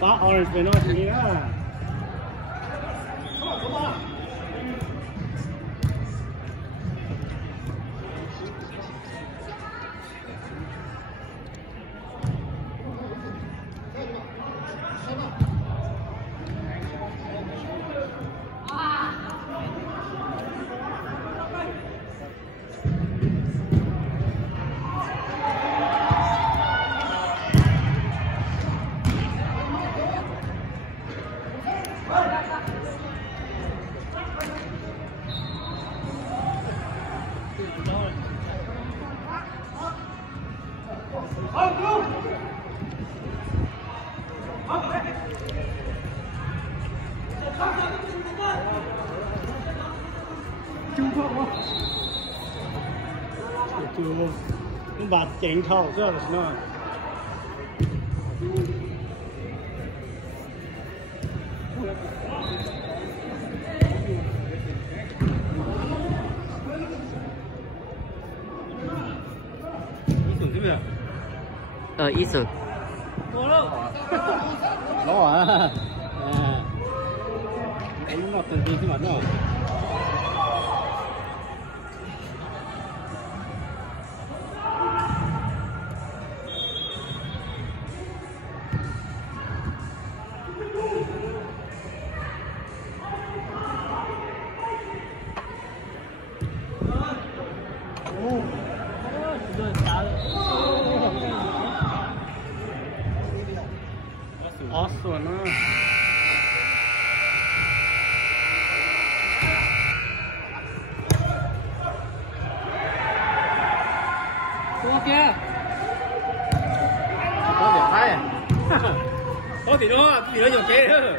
Bác orange về nó thì á. Trung Quốc quá. Chúng bà chỉnh thầu rất là ngon. Ý sự. Nó à. Anh nó từng đi chứ mà nó. Awesome, huh? Thua kia. Có điểm hay à? Có thì nó nhiều chế nữa.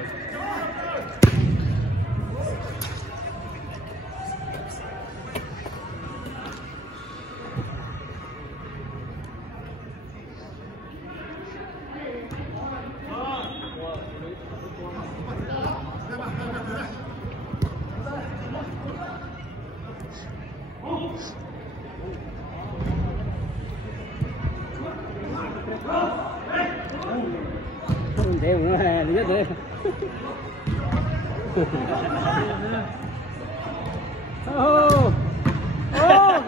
Thế cũng là lý nhất đấy.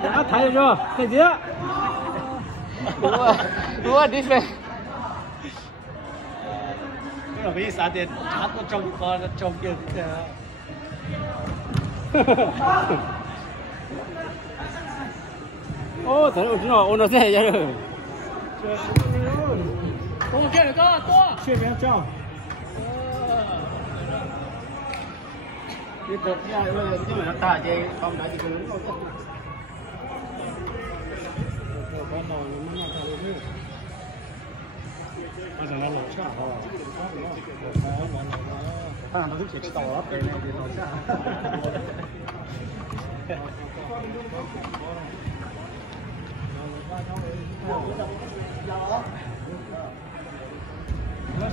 Đã thấy rồi, cái gì á? Đúng rồi, đi về. Cái là cái xã tiền hát nó trông con, nó trông kia. Ô, thấy rồi, nó ôn nó thế vậy rồi. Thua kia được cơ, thua. Chuyện em cho. Đi tập nha, chứ mà nó ta chơi không đã chỉ có lớn thôi. Bây giờ nó lột xác rồi. Nó thích chỉ cái tàu lắm cái này thì lột xác. Nó